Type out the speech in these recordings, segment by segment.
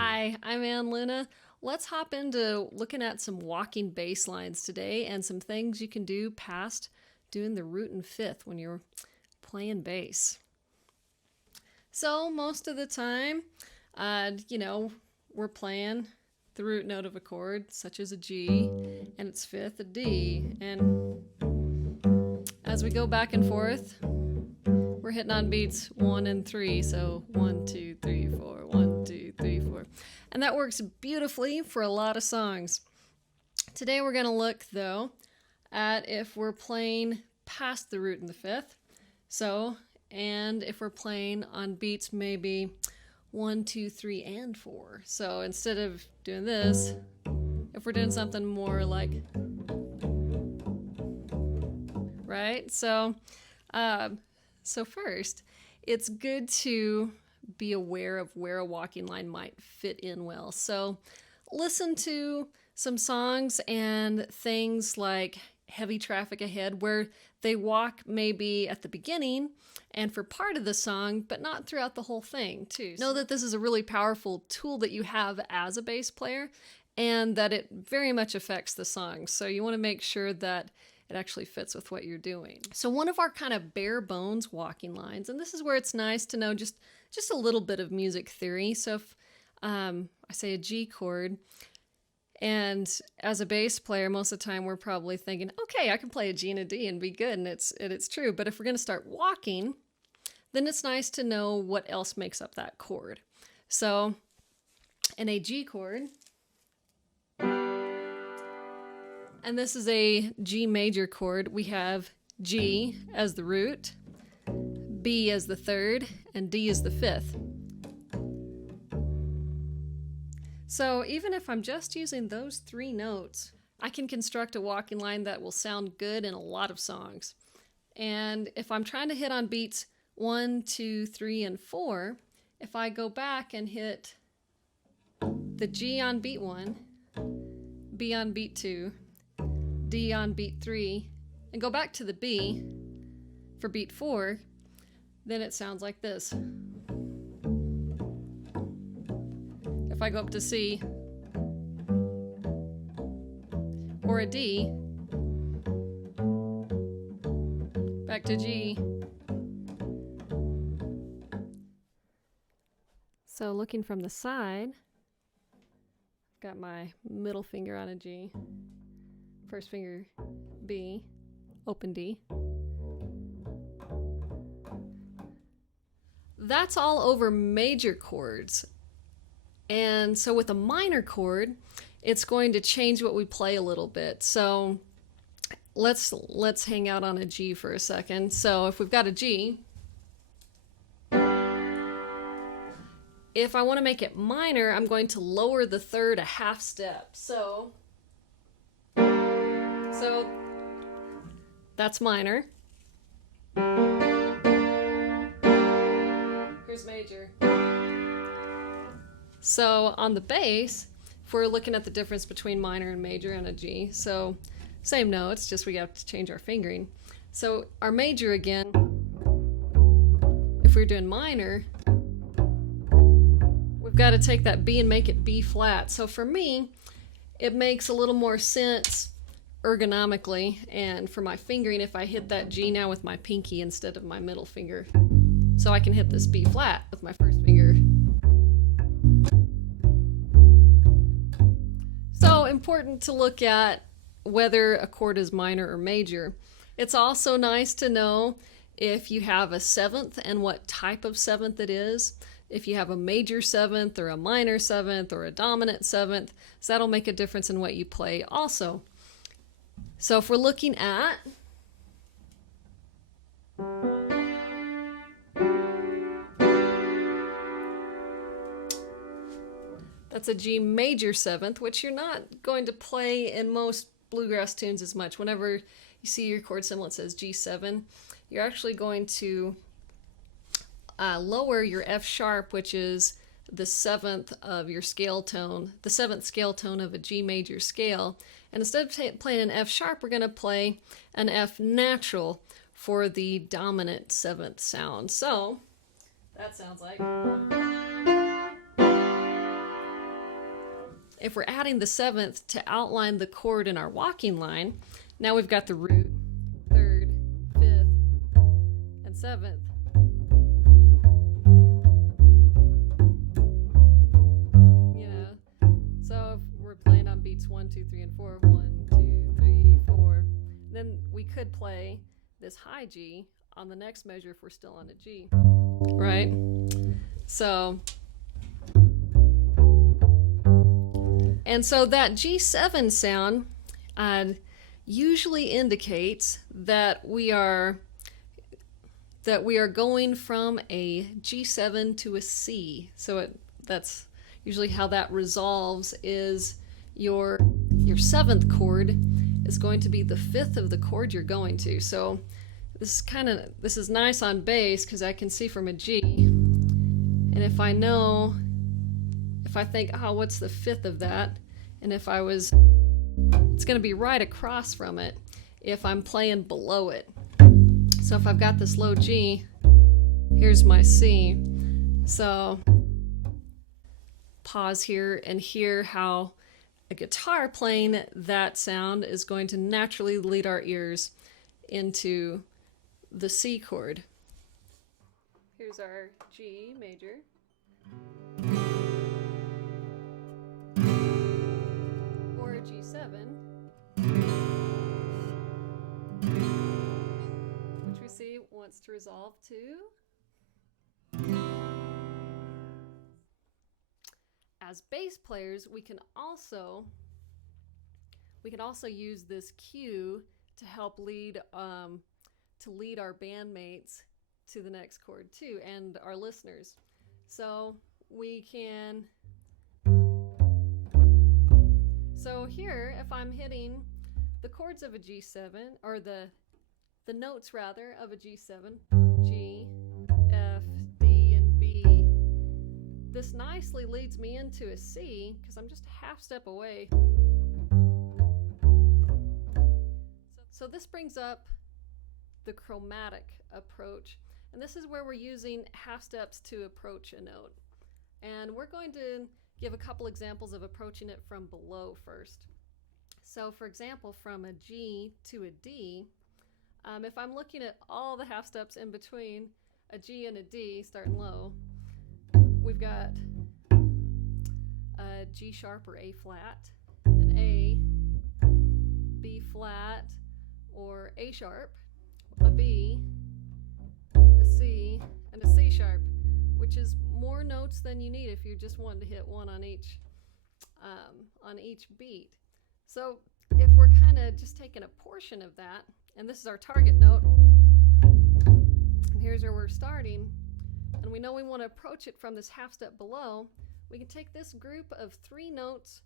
Hi, I'm Ann Luna. Let's hop into looking at some walking bass lines today and some things you can do past doing the root and fifth when you're playing bass. So most of the time, we're playing the root note of a chord, such as a G, and its fifth, a D. And as we go back and forth, we're hitting on beats 1 and 3. So 1, 2, 3, 4, 1, 2, 3, 4. And that works beautifully for a lot of songs. Today we're going to look, though, at if we're playing past the root and the fifth. And if we're playing on beats maybe 1, 2, 3, and 4. So instead of doing this, if we're doing something more like, right? So first, it's good to be aware of where a walking line might fit in well. So listen to some songs and things like Heavy Traffic Ahead, where they walk maybe at the beginning and for part of the song, but not throughout the whole thing, too. Know that this is a really powerful tool that you have as a bass player and that it very much affects the song. So you want to make sure that it actually fits with what you're doing. So one of our kind of bare bones walking lines, and this is where it's nice to know just a little bit of music theory. So if I say a G chord, and as a bass player, most of the time we're probably thinking, okay, I can play a G and a D and be good, and it's true. But if we're going to start walking, then it's nice to know what else makes up that chord. So in a G chord, and this is a G major chord, we have G as the root, B as the third, and D as the fifth. So even if I'm just using those three notes, I can construct a walking line that will sound good in a lot of songs. And if I'm trying to hit on beats 1, 2, 3, and 4, if I go back and hit the G on beat 1, B on beat 2, D on beat 3, and go back to the B for beat 4, then it sounds like this. If I go up to C or a D, back to G. So looking from the side, got my middle finger on a G, first finger B, open D. That's all over major chords. And so with a minor chord, it's going to change what we play a little bit. So let's hang out on a G for a second. So if we've got a G, if I want to make it minor, I'm going to lower the third a half step. So that's minor. Here's major. So on the bass, if we're looking at the difference between minor and major and a G, so same notes, just we have to change our fingering. So our major again, if we're doing minor, we've got to take that B and make it B flat. So for me, it makes a little more sense ergonomically and for my fingering if I hit that G now with my pinky instead of my middle finger. So I can hit this B flat with my first finger. So important to look at whether a chord is minor or major. It's also nice to know if you have a seventh and what type of seventh it is. If you have a major seventh or a minor seventh or a dominant seventh, so that'll make a difference in what you play also. So if we're looking at that's a G major seventh, which you're not going to play in most bluegrass tunes as much. Whenever you see your chord symbol that says G7, you're actually going to lower your F sharp, which is the seventh of your scale tone, the seventh scale tone of a G major scale. And instead of playing an F sharp, we're going to play an F natural for the dominant seventh sound. So that sounds like. if we're adding the 7th to outline the chord in our walking line, now we've got the root, 3rd, 5th, and 7th. You know, so if we're playing on beats 1, 2, 3, and 4, 1, 2, 3, 4, then we could play this high G on the next measure if we're still on a G, right? So, and so that G7 sound usually indicates that we are going from a G7 to a C. So that's usually how that resolves, is your 7th chord is going to be the 5th of the chord you're going to. So this is nice on bass because I can see from a G, and if I think, oh, what's the 5th of that, and it's going to be right across from it if I'm playing below it. So if I've got this low G, here's my C. So pause here and hear how a guitar playing that sound is going to naturally lead our ears into the C chord. Here's our G major. Or a G7, which we see wants to resolve to. As bass players, we can also use this cue to help lead our bandmates to the next chord too, and our listeners. So here, if I'm hitting the chords of a G7, or the notes rather of a G7, G, F, D, and B, this nicely leads me into a C because I'm just a half step away. So this brings up the chromatic approach, and this is where we're using half steps to approach a note. And we're going to give a couple examples of approaching it from below first. So for example, from a G to a D, if I'm looking at all the half steps in between a G and a D starting low, we've got a G sharp or A flat, an A, B flat or A sharp, a B, a C, and a C sharp, which is more notes than you need if you're just wanting to hit one on each beat. So if we're kind of just taking a portion of that, and this is our target note, and here's where we're starting, and we know we want to approach it from this half step below, we can take this group of 3 notes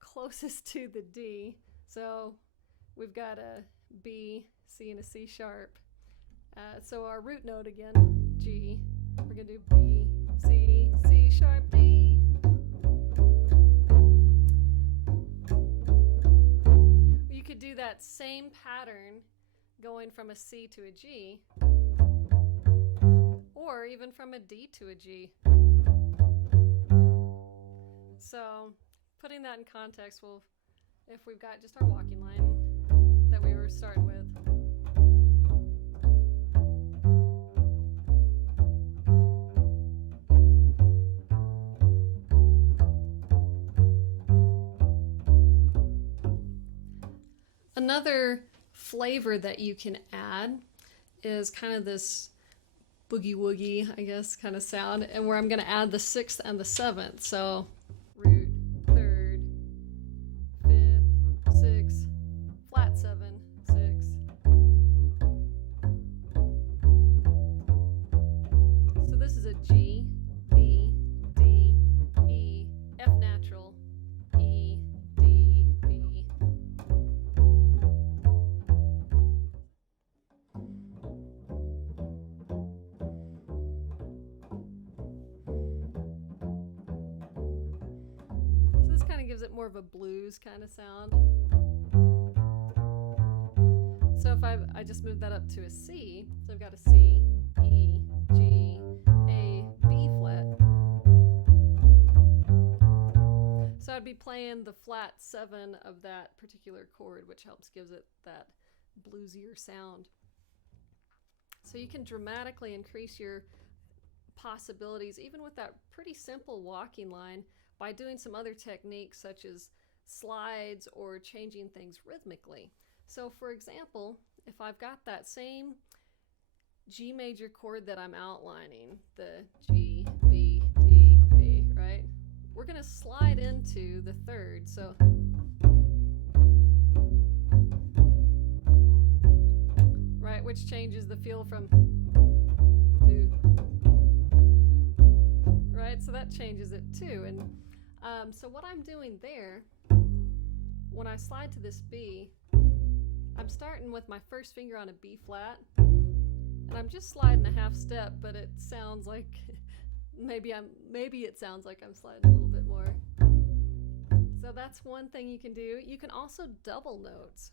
closest to the D. So we've got a B, C, and a C sharp. So our root note again, G, we're going to do B, C, C sharp, D. You could do that same pattern going from a C to a G, or even from a D to a G. So putting that in context, if we've got just our walking line that we were starting with. Another flavor that you can add is kind of this boogie woogie, I guess, kind of sound, and where I'm going to add the 6th and the 7th. So root, 3rd, 5th, 6th, flat 7, 6. So this is a G, B, D, E, F natural, E, D, B. Gives it more of a blues kind of sound. So if I just move that up to a C, so I've got a C, E, G, A, B flat. So I'd be playing the flat 7 of that particular chord, which helps gives it that bluesier sound. So you can dramatically increase your possibilities even with that pretty simple walking line by doing some other techniques such as slides or changing things rhythmically. So for example, if I've got that same G major chord that I'm outlining, the G, B, D, B, right? We're going to slide into the 3rd. So right, which changes the feel from to, right? So that changes it too. And so what I'm doing there, when I slide to this B, I'm starting with my first finger on a B flat, and I'm just sliding a half step, but it sounds like maybe it sounds like I'm sliding a little bit more. So that's one thing you can do. You can also double notes.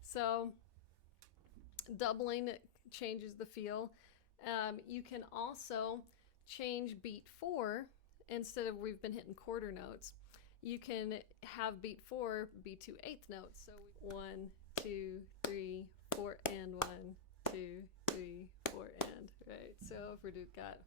So doubling it changes the feel. You can also change beat 4 instead of we've been hitting quarter notes. You can have beat 4 be 2 eighth notes. So 1, 2, 3, 4, and 1, 2, 3, 4, and right. So if we've got,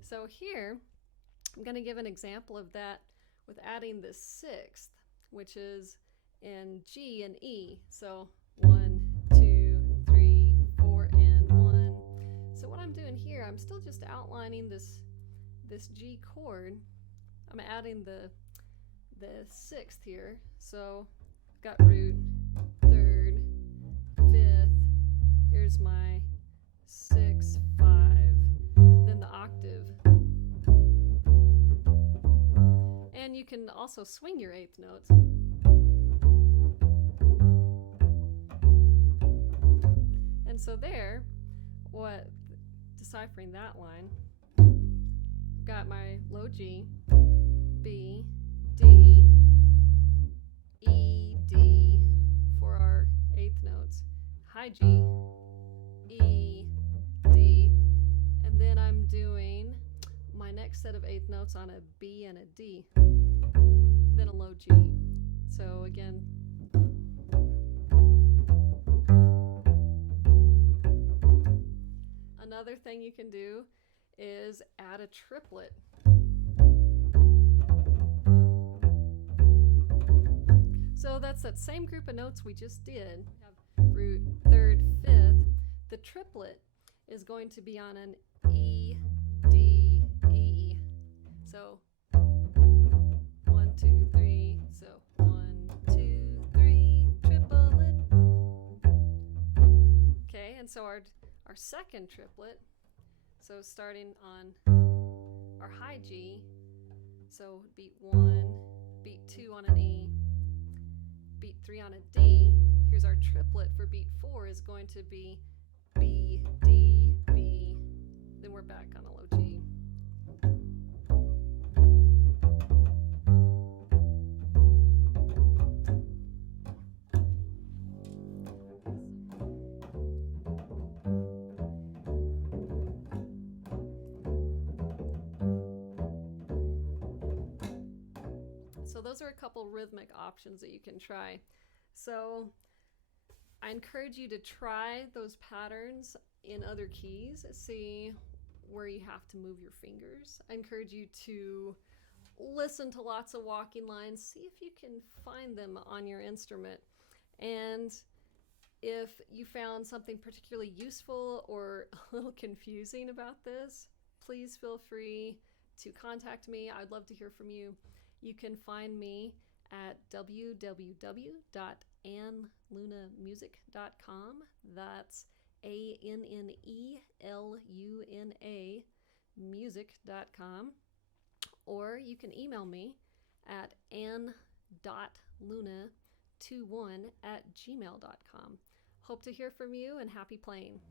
so here I'm going to give an example of that with adding the 6th, which is in G and E. So 1, 2, 3, 4, and 1. So what I'm doing here, I'm still just outlining this G chord. I'm adding the 6th here. So I've got root, 3rd, 5th. Here's my 6, 5. Then the octave. And you can also swing your eighth notes. And so there, deciphering that line, I've got my low G, B, D, E, D for our eighth notes, high G, E, D, and then I'm doing my next set of eighth notes on a B and a D, then a low G. So again, another thing you can do is add a triplet. So that's that same group of notes we just did. Have root, 3rd, 5th. The triplet is going to be on an E, D, E. So 1, 2, 3. So 1, 2, 3, triplet. Okay, and so our second triplet, so starting on our high G, so beat 1, beat 2 on an E, beat 3 on a D. Here's our triplet for beat 4 is going to be B, D, B. Then we're back on a low G. So those are a couple rhythmic options that you can try. So I encourage you to try those patterns in other keys, see where you have to move your fingers. I encourage you to listen to lots of walking lines, see if you can find them on your instrument. And if you found something particularly useful or a little confusing about this, please feel free to contact me. I'd love to hear from you. You can find me at www.anneluna.music.com. That's ANNELUNA music.com. Or you can email me at ann.luna21@gmail.com. Hope to hear from you and happy playing.